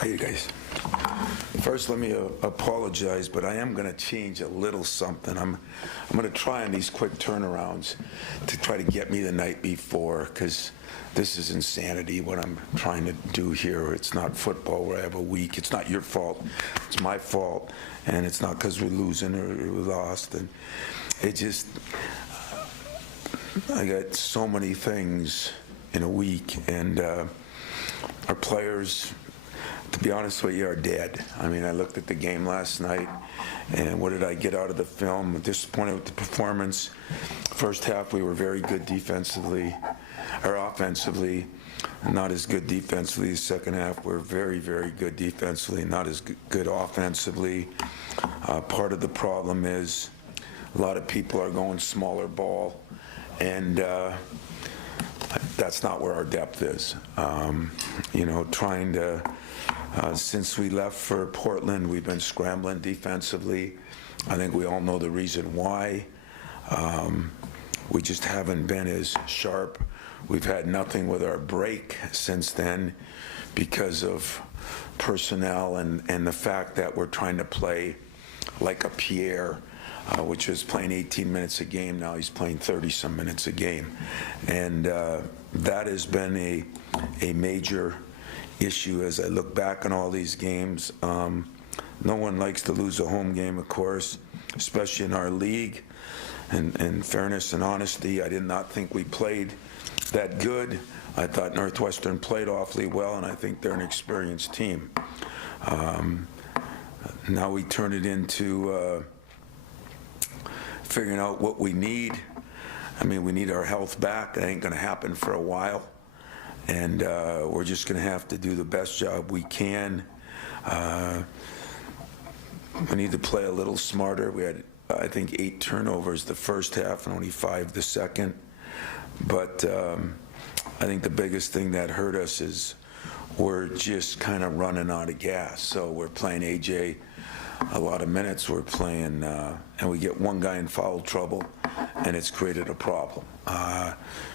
Hey, you guys. First, let me apologize, but I am going to change a little something. I'm going to try on these quick turnarounds to try to get me the night before, because this is insanity what I'm trying to do here. It's not football where I have a week. It's not your fault. It's my fault, and it's not because we're losing or we lost. And it just, I got so many things in a week, and our players, to be honest with you, are dead. I mean, I looked at the game last night, and what did I get out of the film? I'm disappointed with the performance. First half, we were very good defensively, or offensively, not as good defensively. The second half, we're very, very good defensively, not as good offensively. Part of the problem is a lot of people are going smaller ball, and that's not where our depth is. Trying to since we left for Portland, we've been scrambling defensively. I think we all know the reason why. We just haven't been as sharp. We've had nothing with our break since then because of personnel and the fact that we're trying to play like a Pierre, which is playing 18 minutes a game. Now he's playing 30-some minutes a game. And that has been a major issue as I look back on all these games. No one likes to lose a home game, of course, especially in our league. And in fairness and honesty, I did not think we played that good. I thought Northwestern played awfully well, and I think they're an experienced team. Now we turn it into figuring out what we need. I mean, we need our health back. That ain't going to happen for a while. And we're just going to have to do the best job we can. We need to play a little smarter. We had, I think, 8 turnovers the first half and only 5 the second. But I think the biggest thing that hurt us is we're just kind of running out of gas. So we're playing AJ a lot of minutes. We're playing, and we get one guy in foul trouble, and it's created a problem.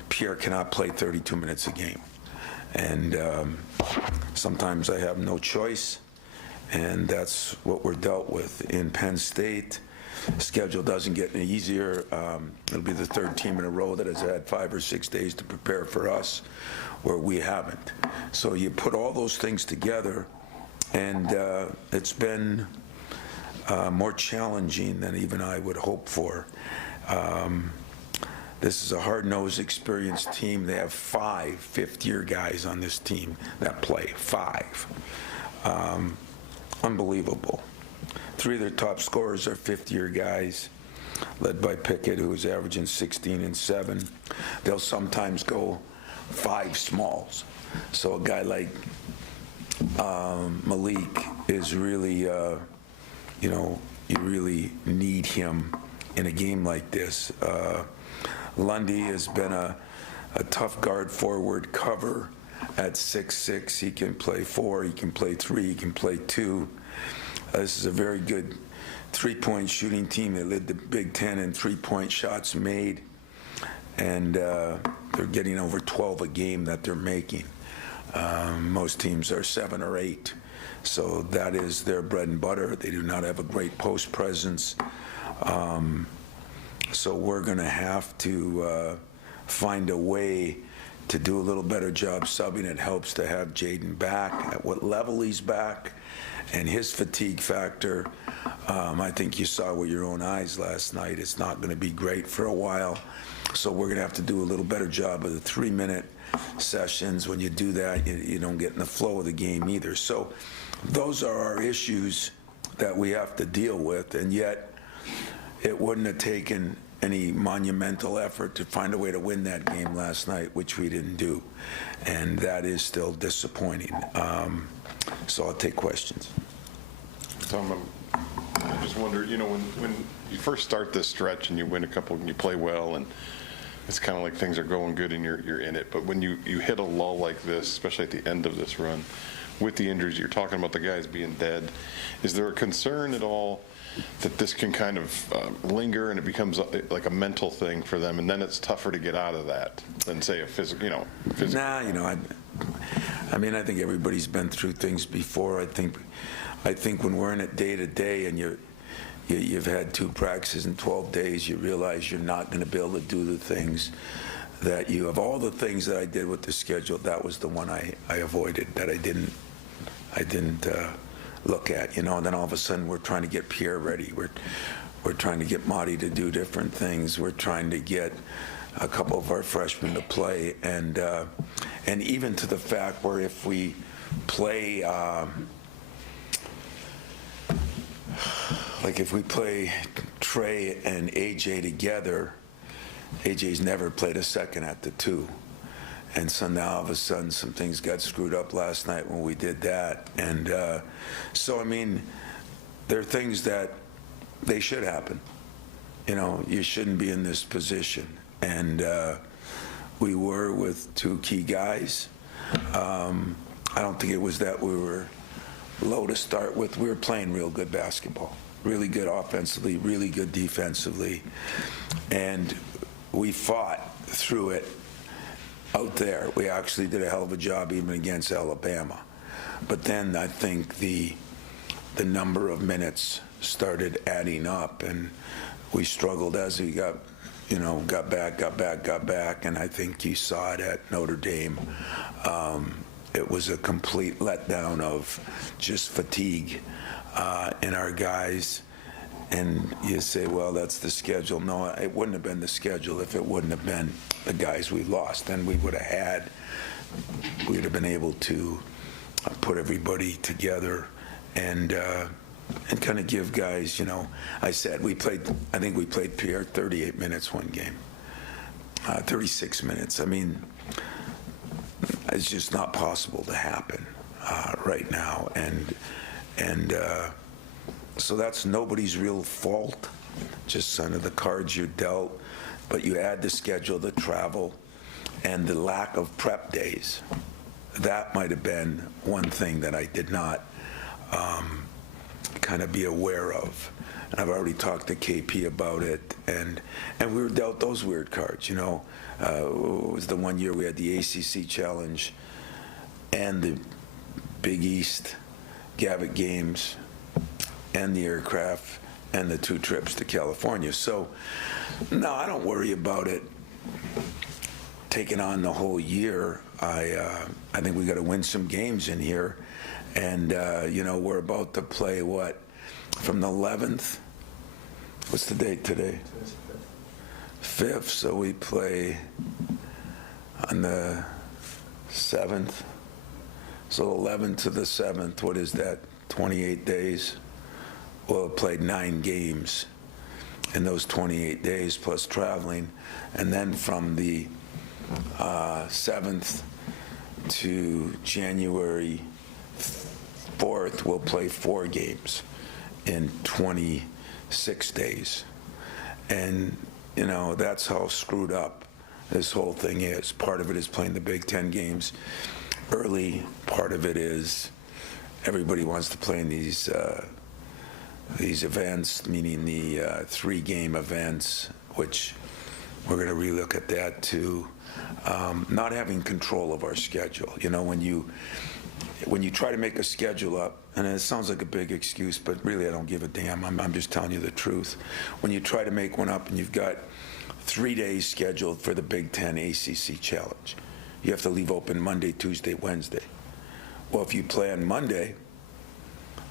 Pierre cannot play 32 minutes a game. And sometimes I have no choice, and that's what we're dealt with in Penn State. Schedule doesn't get any easier. It'll be the 3rd team in a row that has had 5 or 6 days to prepare for us, where we haven't. So you put all those things together, and it's been more challenging than even I would hope for. This is a hard-nosed, experienced team. They have 5 fifth-year guys on this team that play. 5. Unbelievable. 3 of their top scorers are fifth-year guys, led by Pickett, who is averaging 16 and 7. They'll sometimes go 5 smalls. So a guy like Malik is really, you really need him in a game like this. Lundy has been a tough guard forward cover at 6'6". He can play 4, he can play 3, he can play 2. This is a very good three-point shooting team. They led the Big Ten in three-point shots made, and they're getting over 12 a game that they're making. Most teams are 7 or 8. So that is their bread and butter. They do not have a great post presence. So we're going to have to find a way to do a little better job subbing. It helps to have Jaden back, at what level he's back, and his fatigue factor. I think you saw with your own eyes last night. It's not going to be great for a while. So we're going to have to do a little better job of the 3-minute sessions. When you do that, you don't get in the flow of the game either. So those are our issues that we have to deal with, and yet it wouldn't have taken any monumental effort to find a way to win that game last night, which we didn't do, and that is still disappointing. So I'll take questions. Tom, I just wonder, when you first start this stretch and you win a couple and you play well, and it's kind of like things are going good and you're in it, but when you hit a lull like this, especially at the end of this run, with the injuries, you're talking about the guys being dead, is there a concern at all that this can kind of linger and it becomes like a mental thing for them, and then it's tougher to get out of that than, say, a physical, Nah, I mean, I think everybody's been through things before. I think when we're in it day to day and you've had 2 practices in 12 days, you realize you're not going to be able to do the things that you, of all the things that I did with the schedule, that was the one I avoided, that I didn't look at, and then all of a sudden we're trying to get Pierre ready. We're trying to get Marty to do different things. We're trying to get a couple of our freshmen to play, and even to the fact where if we play, like if we play Trey and AJ together, AJ's never played a second at the 2. And so now all of a sudden some things got screwed up last night when we did that. And so, I mean, there are things that they should happen. You shouldn't be in this position. And we were with 2 key guys. I don't think it was that we were low to start with. We were playing real good basketball, really good offensively, really good defensively. And we fought through it out there. We actually did a hell of a job even against Alabama. But then I think the number of minutes started adding up, and we struggled as we got back, and I think you saw it at Notre Dame. It was a complete letdown of just fatigue in our guys. And you say, well, that's the schedule. No, it wouldn't have been the schedule if it wouldn't have been the guys we lost. Then we'd have been able to put everybody together and kind of give guys, I said I think we played Pierre 38 minutes one game, 36 minutes. I mean, it's just not possible to happen right now. And so that's nobody's real fault, just kind of the cards you're dealt. But you add the schedule, the travel, and the lack of prep days. That might have been one thing that I did not kind of be aware of. And I've already talked to KP about it, and we were dealt those weird cards. It was the one year we had the ACC Challenge and the Big East Gavitt games and the aircraft and the 2 trips to California. So, no, I don't worry about it taking on the whole year. I think we got to win some games in here. And, we're about to play, from the 11th? What's the date today? 5th. So we play on the 7th. So 11th to the 7th, what is that, 28 days? We'll have played 9 games in those 28 days plus traveling. And then from the 7th to January 4th, we'll play 4 games in 26 days. And, that's how screwed up this whole thing is. Part of it is playing the Big Ten games early. Part of it is everybody wants to play in these events, meaning the 3-game events, which we're going to relook at that too. Not having control of our schedule. When you try to make a schedule up, and it sounds like a big excuse, but really I don't give a damn. I'm just telling you the truth. When you try to make one up and you've got 3 days scheduled for the Big Ten ACC Challenge, you have to leave open Monday, Tuesday, Wednesday. Well, if you play on Monday,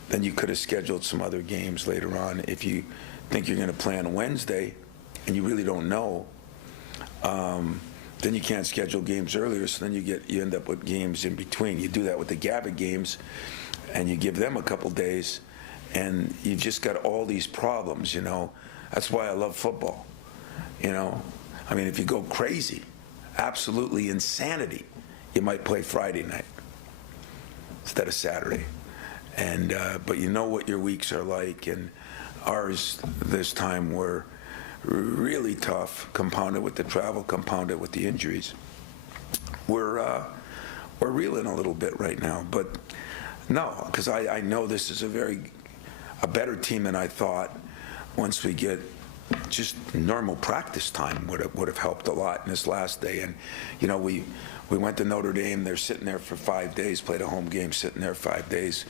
then you could have scheduled some other games later on. If you think you're going to play on Wednesday and you really don't know, then you can't schedule games earlier, so then you end up with games in between. You do that with the Gavitt games, and you give them a couple days, and you've just got all these problems, That's why I love football, I mean, if you go crazy, absolutely insanity, you might play Friday night instead of Saturday. And but you know what your weeks are like, and ours this time were really tough, compounded with the travel, compounded with the injuries. We're reeling a little bit right now, but no, because I know this is a better team than I thought once we get just normal practice time would have helped a lot in this last day. And, you know, we went to Notre Dame. They're sitting there for 5 days, played a home game, sitting there 5 days.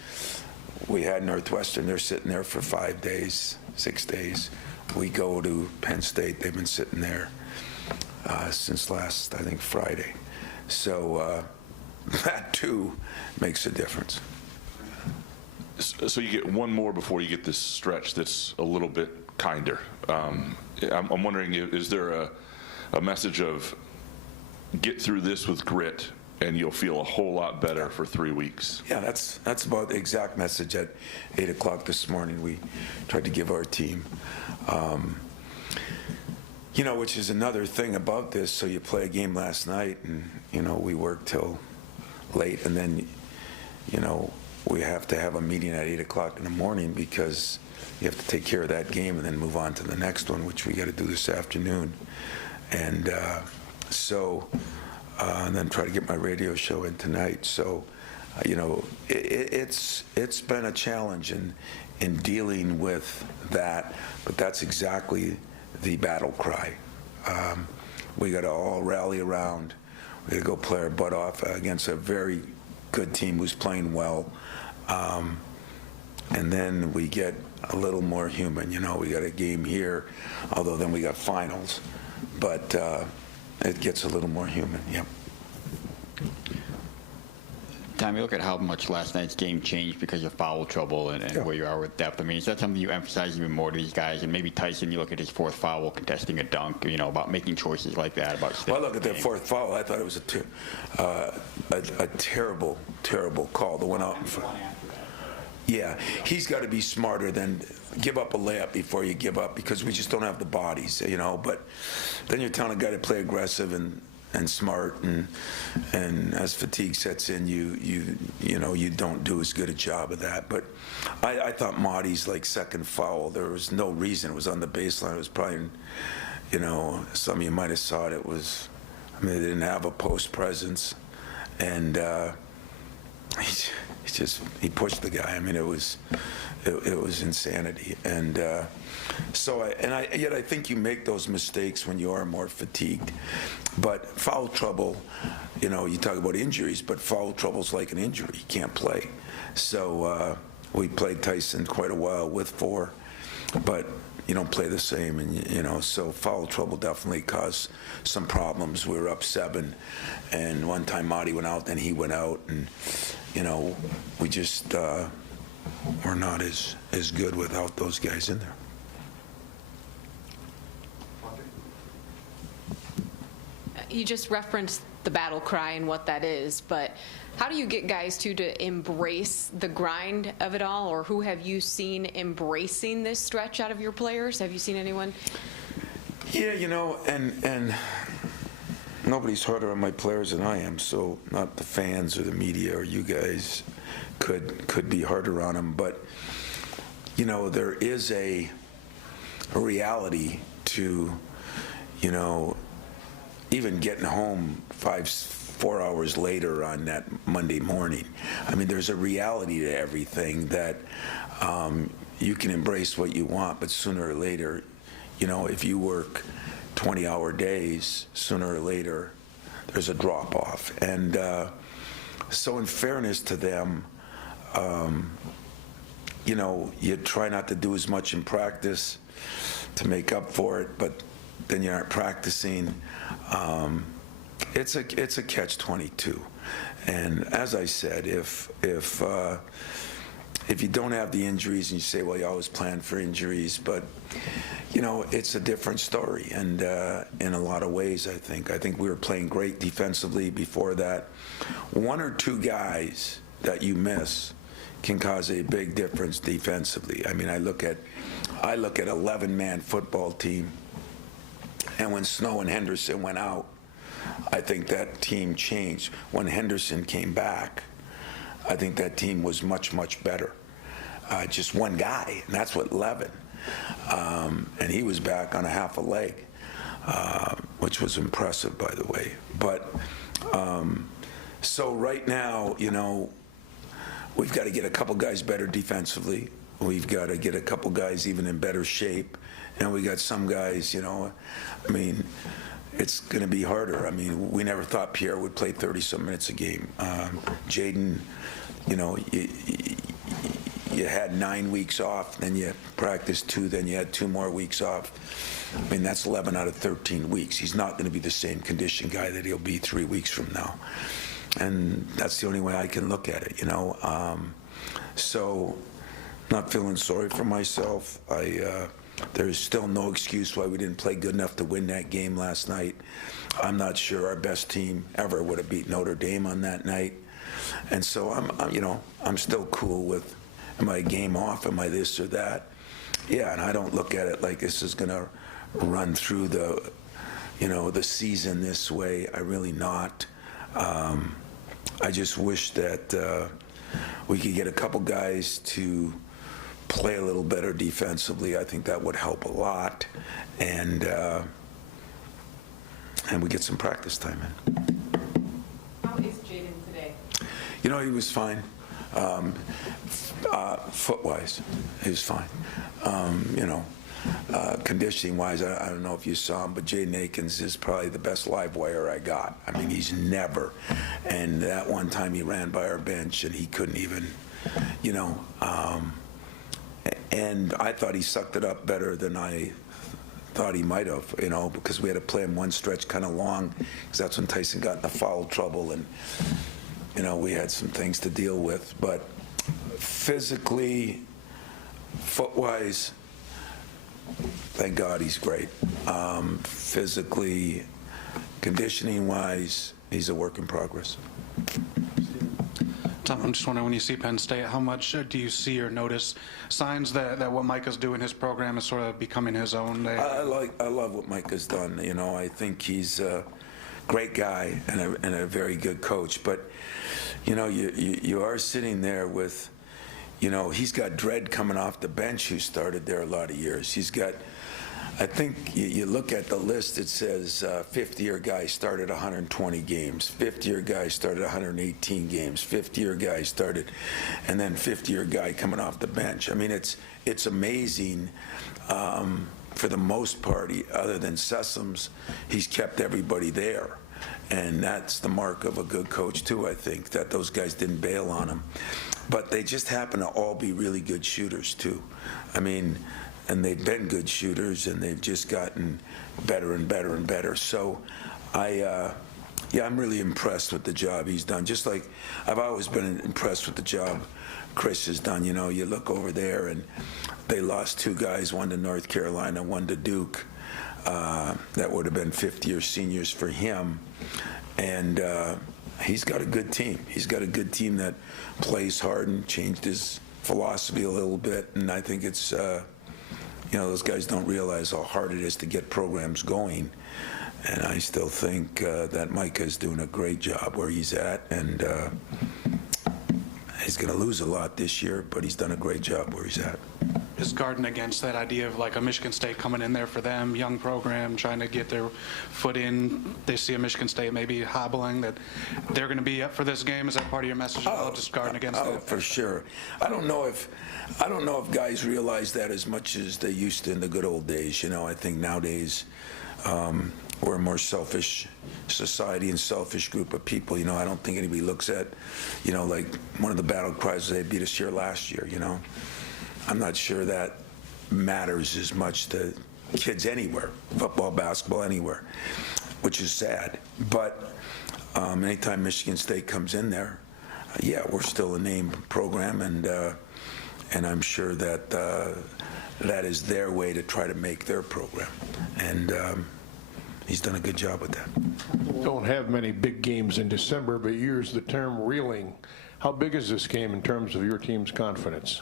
We had Northwestern. They're sitting there for 5 days, 6 days. We go to Penn State. They've been sitting there since last, I think, Friday. So that, too, makes a difference. So you get one more before you get this stretch that's a little bit kinder. I'm wondering, is there a message of get through this with grit and you'll feel a whole lot better for 3 weeks? Yeah, that's about the exact message at 8 o'clock this morning we tried to give our team. You know, which is another thing about this. So you play a game last night and, you know, we work till late, and then, you know, we have to have a meeting at 8 o'clock in the morning because you have to take care of that game and then move on to the next one, which we got to do this afternoon. And and then try to get my radio show in tonight. So, you know, it's been a challenge in dealing with that, but that's exactly the battle cry. We got to all rally around. We got to go play our butt off against a very good team who's playing well. And then we get a little more human. You know, we got a game here, although then we got finals. But it gets a little more human, yep. Tom, you look at how much last night's game changed because of foul trouble and where you are with depth. I mean, is that something you emphasize even more to these guys? And maybe Tyson, you look at his fourth foul contesting a dunk, you know, about making choices like that. Well, I look at that fourth foul. I thought it was a terrible, terrible call. The one out in front. Yeah, he's got to be smarter than give up a layup before you give up, because we just don't have the bodies, you know. But then you're telling a guy to play aggressive and smart, and as fatigue sets in, you know you don't do as good a job of that. But I thought Marty's second foul, there was no reason. It was on the baseline. It was probably, you know, some of you might have saw it. It was, I mean, they didn't have a post presence, and he pushed the guy. I mean, it was insanity. And yet I think you make those mistakes when you are more fatigued. But foul trouble, you know, you talk about injuries, but foul trouble's like an injury. You can't play. So we played Tyson quite a while with 4, but you don't play the same, and you know, so foul trouble definitely caused some problems. We were up 7, and one time Marty went out, then he went out, and you know, we just we're not as good without those guys in there. You just referenced the battle cry and what that is, but how do you get guys to embrace the grind of it all, or who have you seen embracing this stretch out of your players? Have you seen anyone? Yeah, you know, and nobody's harder on my players than I am, so not the fans or the media or you guys could be harder on them. But, you know, there is a reality to, you know, even getting home 4 hours later on that Monday morning. I mean, there's a reality to everything that you can embrace what you want, but sooner or later, you know, if you work 20-hour days, sooner or later, there's a drop-off. And so in fairness to them, you know, you try not to do as much in practice to make up for it, but then you aren't practicing. It's a catch-22. And as I said, if you don't have the injuries, and you say, well, you always plan for injuries, but you know, it's a different story. And in a lot of ways, I think we were playing great defensively before that. 1 or 2 guys that you miss can cause a big difference defensively. I mean, I look at 11-man football team, and when Snow and Henderson went out, I think that team changed. When Henderson came back, I think that team was much, much better. Just one guy, and that's what 11. And he was back on a half a leg, which was impressive, by the way. But so right now, you know, we've got to get a couple guys better defensively. We've got to get a couple guys even in better shape And we got some guys, I mean, it's going to be harder. I mean, we never thought Pierre would play 30-some minutes a game. Jaden, you had 9 weeks off, then you practiced 2, then you had 2 more weeks off. I mean, that's 11 out of 13 weeks. He's not going to be the same condition guy that he'll be 3 weeks from now. And that's the only way I can look at it, So, not feeling sorry for myself. There's still no excuse why we didn't play good enough to win that game last night. I'm not sure our best team ever would have beat Notre Dame on that night. And so I'm still cool with, am I a game off? Am I this or that? Yeah, and I don't look at it like this is going to run through the season this way. I really not. I just wish that we could get a couple guys to play a little better defensively. I think that would help a lot, and we get some practice time in. How is Jaden today? He was fine. Foot-wise, he was fine. Conditioning-wise, I don't know if you saw him, but Jaden Akins is probably the best live wire I got. I mean, he's never. And that one time he ran by our bench, and he couldn't even, and I thought he sucked it up better than I thought he might have, because we had to play him one stretch kind of long, because that's when Tyson got into foul trouble, and, we had some things to deal with. But physically, foot-wise, thank God he's great. Physically, conditioning-wise, he's a work in progress. Tom, I'm just wondering, when you see Penn State, how much do you see or notice signs that what Micah's doing, his program is sort of becoming his own? I love what Micah's done. I think he's a great guy and a very good coach. But you are sitting there with, he's got Dredd coming off the bench, who started there a lot of years. He's got, I think you look at the list, it says 50-year guy started 120 games, 50-year guy started 118 games, 50-year guy started, and then 50-year guy coming off the bench. I mean, it's amazing. For the most part, other than Sessoms, he's kept everybody there. And that's the mark of a good coach, too, I think, that those guys didn't bail on him. But they just happen to all be really good shooters, too. I mean, and they've been good shooters, and they've just gotten better and better and better. So I'm really impressed with the job he's done. Just like I've always been impressed with the job Chris has done. You look over there, and they lost 2 guys, one to North Carolina, one to Duke. That would have been 50-year seniors for him. And he's got a good team. He's got a good team that plays hard and changed his philosophy a little bit. And I think it's, those guys don't realize how hard it is to get programs going. And I still think that Micah's doing a great job where he's at. And he's going to lose a lot this year, but he's done a great job where he's at. Is guarding against that idea of like a Michigan State coming in there for them, young program, trying to get their foot in? They see a Michigan State maybe hobbling, that they're going to be up for this game. Is that part of your message? Just guarding against that? For sure. I don't know if guys realize that as much as they used to in the good old days. I think nowadays we're a more selfish society and selfish group of people. I don't think anybody looks at, like one of the battle cries, they beat us here last year. I'm not sure that matters as much to kids anywhere, football, basketball, anywhere, which is sad. But anytime Michigan State comes in there, we're still a named program, and I'm sure that that is their way to try to make their program. And he's done a good job with that. Don't have many big games in December, but you use the term reeling. How big is this game in terms of your team's confidence?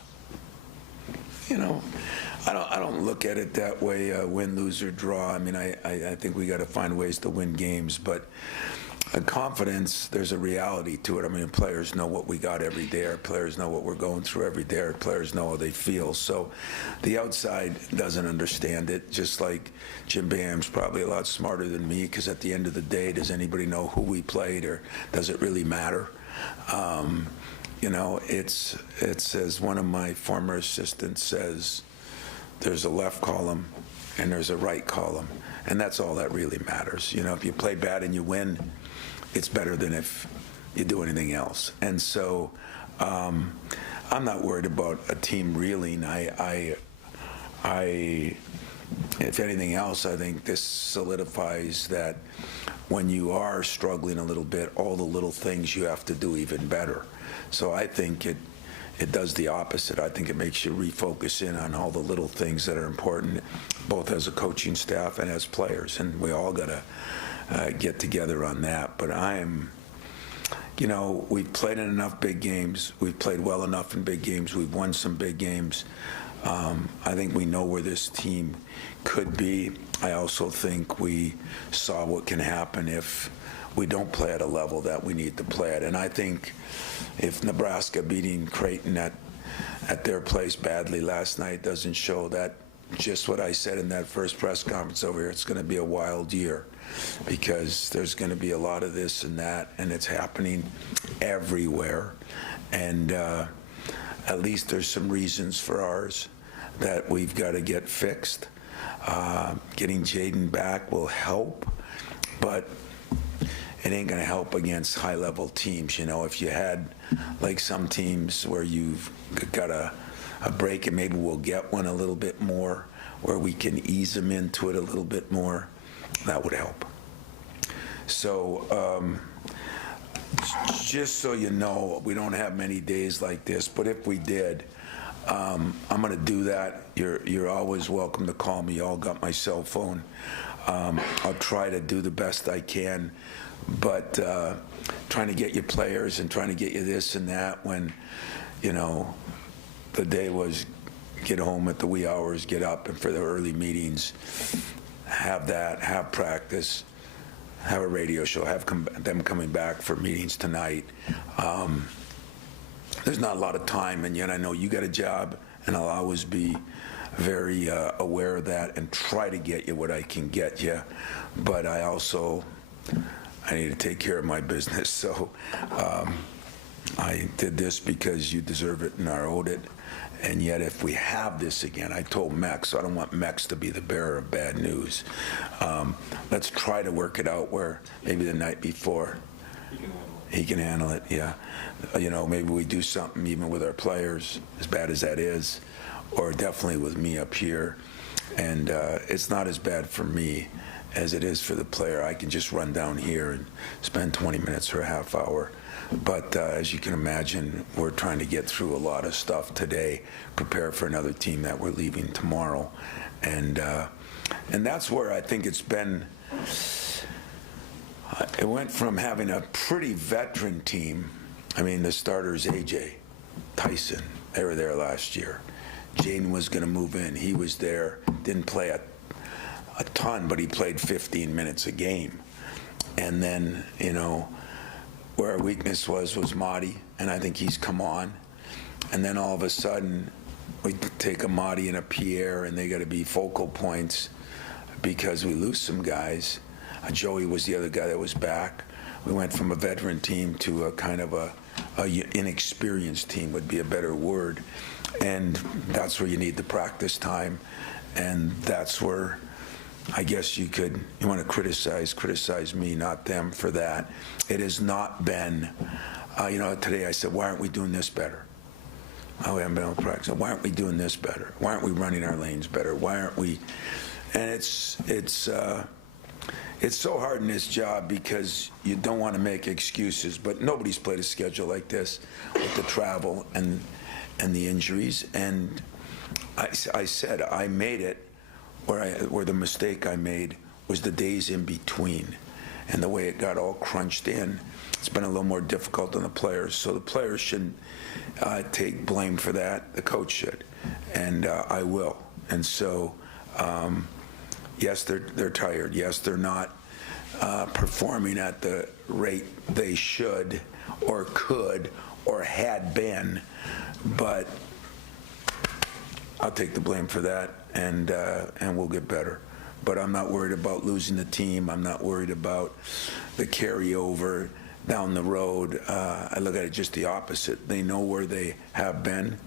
I don't look at it that way, win, lose, or draw. I mean, I think we got to find ways to win games, but confidence, there's a reality to it. I mean, players know what we got every day. Our players know what we're going through every day. Our players know how they feel. So the outside doesn't understand it, just like Jim Boeheim's probably a lot smarter than me, because at the end of the day, does anybody know who we played, or does it really matter? It's as one of my former assistants says, there's a left column and there's a right column, and that's all that really matters. You know, if you play bad and you win, it's better than if you do anything else. And so I'm not worried about a team reeling. If anything else, I think this solidifies that when you are struggling a little bit, all the little things you have to do even better. So I think it does the opposite. I think it makes you refocus in on all the little things that are important, both as a coaching staff and as players. And we all got to get together on that. But you know, we've played in enough big games. We've played well enough in big games. We've won some big games. I think we know where this team could be. I also think we saw what can happen if we don't play at a level that we need to play at. And I think if Nebraska beating Creighton at their place badly last night doesn't show that, just what I said in that first press conference over here, it's going to be a wild year, because there's going to be a lot of this and that, and it's happening everywhere. And at least there's some reasons for ours that we've got to get fixed. Getting Jaden back will help, but it ain't going to help against high-level teams. You know, if you had like some teams where you've got a break, and maybe we'll get one a little bit more, where we can ease them into it a little bit more, that would help. So just so you know, we don't have many days like this, but if we did, I'm going to do that. You're always welcome to call me. You all got my cell phone. I'll try to do the best I can, but trying to get you players and trying to get you this and that when, you know, the day was get home at the wee hours, get up, and for the early meetings, have that, have practice, have a radio show, have them coming back for meetings tonight. There's not a lot of time, and yet I know you got a job, and I'll always be very aware of that and try to get you what I can get you. But I need to take care of my business. So I did this because you deserve it and I owed it. And yet if we have this again, I told Mex, I don't want Mex to be the bearer of bad news. Let's try to work it out where maybe the night before he can handle it, yeah. You know, maybe we do something even with our players, as bad as that is, or definitely with me up here. And it's not as bad for me as it is for the player. I can just run down here and spend 20 minutes or a half hour. But as you can imagine, we're trying to get through a lot of stuff today, prepare for another team that we're leaving tomorrow. And that's where I think it's been. It went from having a pretty veteran team. I mean, the starters, AJ, Tyson, they were there last year. Jaden was going to move in. He was there, didn't play a ton, but he played 15 minutes a game. And then, you know, where our weakness was Marty, and I think he's come on. And then all of a sudden, we take a Marty and a Pierre, and they got to be focal points because we lose some guys. Joey was the other guy that was back. We went from a veteran team to a kind of a inexperienced team would be a better word. And that's where you need the practice time. And that's where I guess you want to criticize me, not them for that. It has not been, you know, today I said, why aren't we doing this better? Oh, we haven't been able to practice. Why aren't we doing this better? Why aren't we running our lanes better? Why aren't we? And it's so hard in this job because you don't want to make excuses, but nobody's played a schedule like this with the travel and the injuries. And I said I made it where the mistake I made was the days in between and the way it got all crunched in. It's been a little more difficult on the players, so the players shouldn't take blame for that. The coach should, and I will. And so yes, they're tired. Yes, they're not performing at the rate they should or could or had been, but I'll take the blame for that, and we'll get better. But I'm not worried about losing the team. I'm not worried about the carryover down the road. I look at it just the opposite. They know where they have been.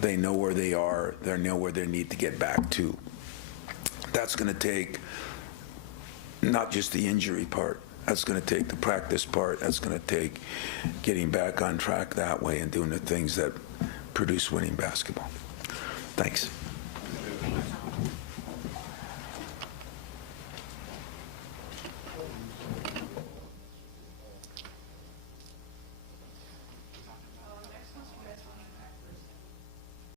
They know where they are. They know where they need to get back to. that's going to take not just the injury part. That's going to take the practice part. That's going to take getting back on track that way and doing the things that produce winning basketball. Thanks.